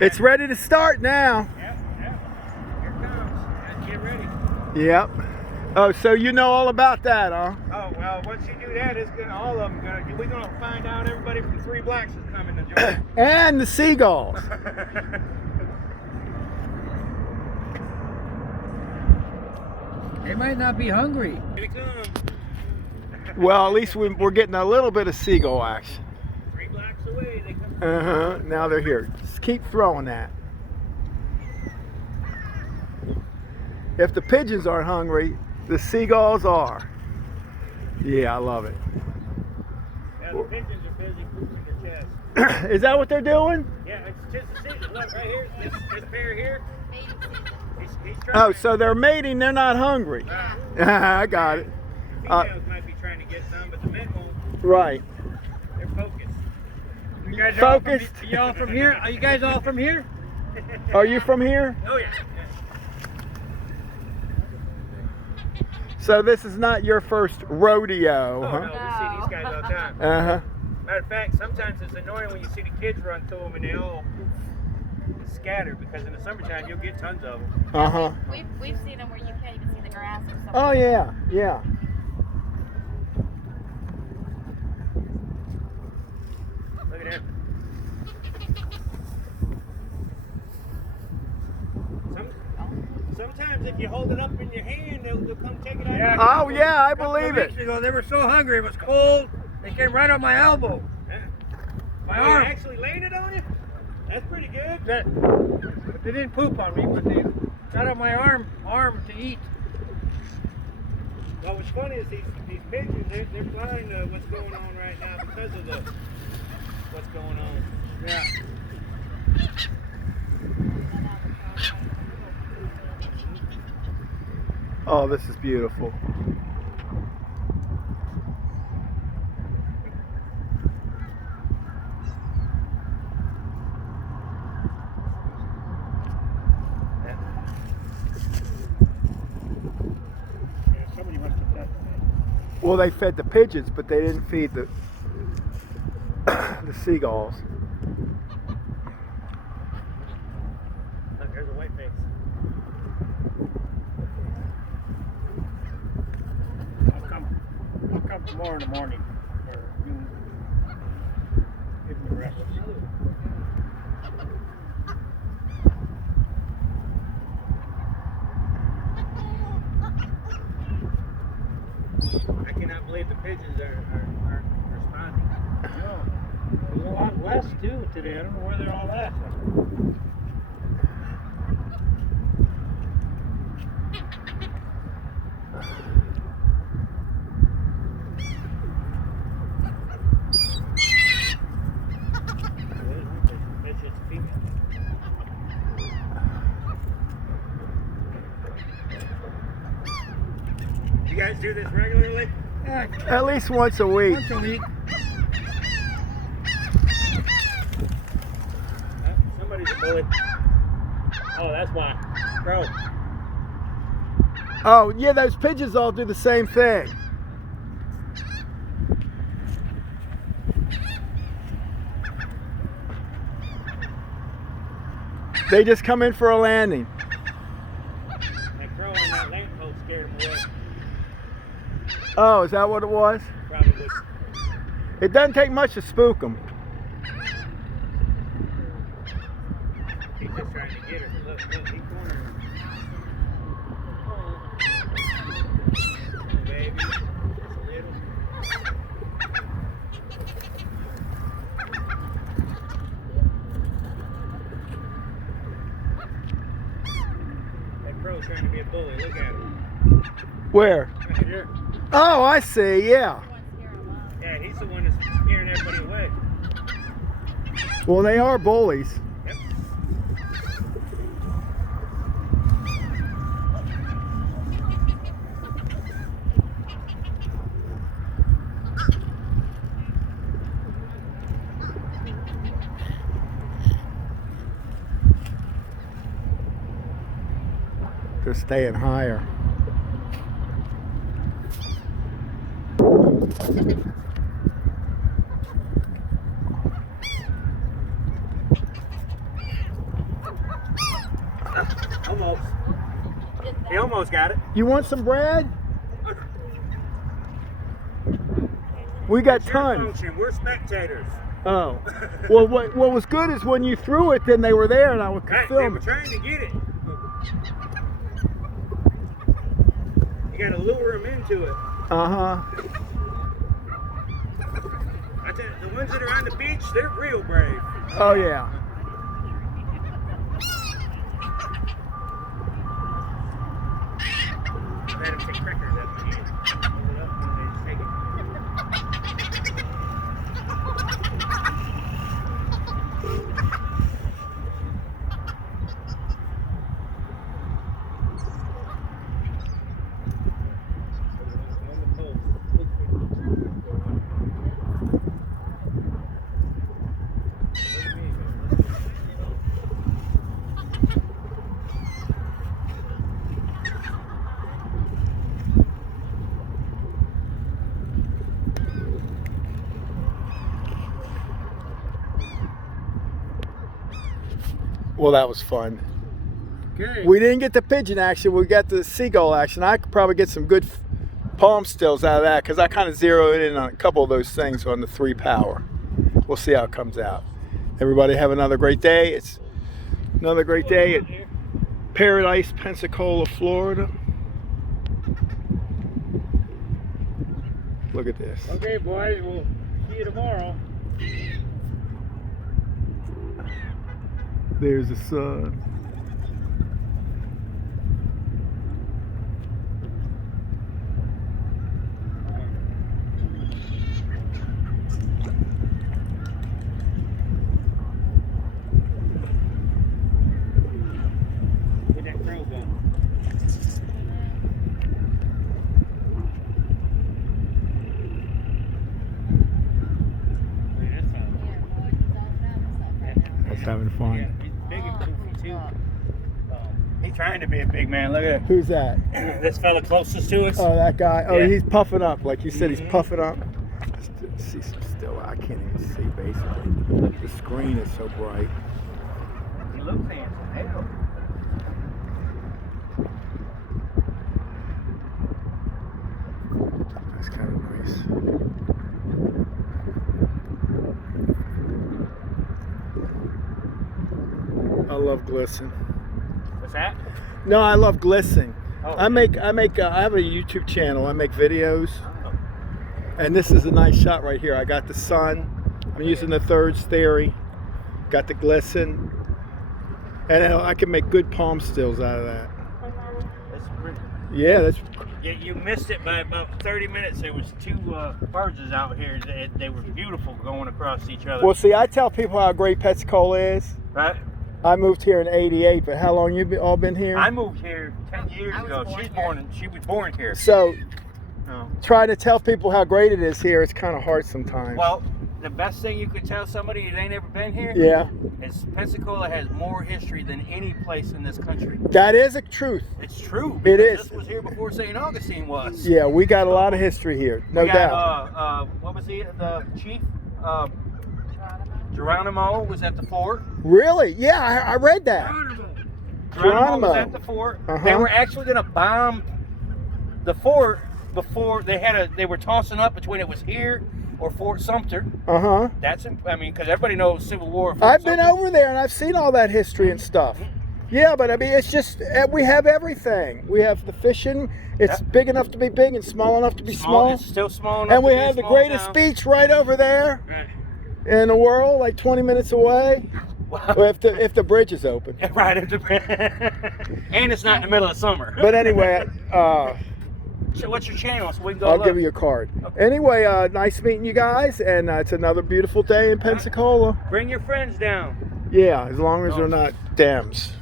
It's ready to start now. Yep, yep. Here it comes. Get ready. Yep. Oh, so you know all about that, huh? Oh, well, once you do that, it's gonna, all of them gonna, we're gonna find out everybody from Three Blacks is coming to join. And the seagulls. They might not be hungry. Here it comes. Well, at least we're getting a little bit of seagull action. 3 blocks away, they come. Uh-huh. Now they're here. Just keep throwing that. If the pigeons aren't hungry, the seagulls are. Yeah, I love it. Yeah, the pigeons are busy pooping their chest. Is that what they're doing? Yeah, it's just the season. Look, right here, this pair here. He's Oh, trying. so they're mating, they're not hungry. I got it. Females might be trying to get some, but the men won't. Right. They're focused. You guys Focused. Are you all from here? Are you guys all from here? Are you from here? Oh, yeah. So this is not your first rodeo, Oh, huh? no, we see these guys all the time. Uh-huh. Matter of fact, sometimes it's annoying when you see the kids run to them and they all scatter, because in the summertime you'll get tons of them. Uh-huh. We've seen them where you can't even see the grass or something. Oh, yeah, yeah. Look at that. Sometimes if you hold it up in your hand, they'll come take it out. Yeah. Oh, yeah, I A couple believe of it. weeks ago, they were so hungry. It was cold. They came right on my elbow. Yeah. My Oh, arm. you actually laid it on you? That's pretty good. They didn't poop on me, but they got on my arm to eat. Well, what's funny is these pigeons, they're blind to what's going on right now because of what's going on. Yeah. Oh, this is beautiful. Yeah, somebody must have done Well, they fed the pigeons, but they didn't feed the the seagulls. Look, there's a white face. I'll come tomorrow in the morning. Or noon. Give them a rest. I cannot believe the pigeons aren't responding. No. There's a lot less too today. I don't know where they're all at. That's just a female. You guys do this regularly? At least once a week. Once a week. Somebody's a bully. Oh, that's why. Bro. Oh, yeah, those pigeons all do the same thing. They just come in for a landing. That crow on that lamppost scared him away. Oh, is that what it was? Probably. It doesn't take much to spook them. He's just trying to get her. Look, he cornered her. Baby, just a little. That crow's trying to be a bully. Look at him. Where? Right here. Oh, I see, yeah. Yeah, he's the one that's scaring everybody away. Well, they are bullies. Yep. They're staying higher. He almost got it. You want some bread? We got It's your tons. function. We're spectators. Oh. Well, what was good is when you threw it, then they were there and I could Right, they film were it. trying to get it. You gotta lure them into it. Uh-huh. I tell you, the ones that are on the beach, they're real brave. Oh, yeah. Let them take crackers up and eat it. Hold it up and they just take it. Well, that was fun. Okay. We didn't get the pigeon action. We got the seagull action. I could probably get some good palm stills out of that because I kind of zeroed in on a couple of those things on the 3 power. We'll see how it comes out. Everybody have another great day. It's another great day at Paradise, Pensacola, Florida. Look at this. Okay, boys, we'll see you tomorrow. There's the sun. Get that crow gun. That's having fun. Yeah, he's big and goofy too. He's trying to be a big man. Look at Who's that? this fella closest to us. Oh, that guy. Oh, Yeah. he's puffing up. Like you said, he's puffing up. Let's see some still. I can't even see basically. The screen is so bright. He looks handsome. Hell. That's kind of nice. I love glisten. What's that? No, I love glisten. Oh. I have a YouTube channel. I make videos, and this is a nice shot right here. I got the sun. I'm using the Thirds theory. Got the glisten, and I can make good palm stills out of that. That's pretty. Yeah, that's Yeah, you missed it by about 30 minutes. There was 2 birds out here. They were beautiful going across each other. well. See, I tell people how great Pensacola is. Right? I moved here in '88, but how long you all been here? I moved here 10 years I was ago. born She was born here. So, Oh. trying to tell people how great it is here, it's kind of hard sometimes. Well, the best thing you could tell somebody that ain't ever been here Yeah, is Pensacola has more history than any place in this country. that is a truth. It's true. It because is. This was here before St. Augustine was. Yeah, we got a lot of history here, no We got, doubt. what was he? The chief? Geronimo was at the fort. Really? Yeah, I read that. Geronimo was at the fort. Uh-huh. They were actually going to bomb the fort before they were tossing up between it was here or Fort Sumter. Uh huh. That's, I mean, because everybody knows Civil War. Fort I've been Sumter. over there and I've seen all that history and stuff. Yeah, but I mean, it's just we have everything. We have the fishing. It's big enough to be big and small enough to be small. It's still small enough. And we to be a have the small greatest town. beach right over there Right. in the world, like 20 minutes away. Wow. Well, if the bridge is open. Right. And it's not in the middle of summer. But anyway, So what's your channel so we can go I'll look? give you a card. Anyway, nice meeting you guys, and it's another beautiful day in Pensacola. Bring your friends down. Yeah, as long as they're not dams.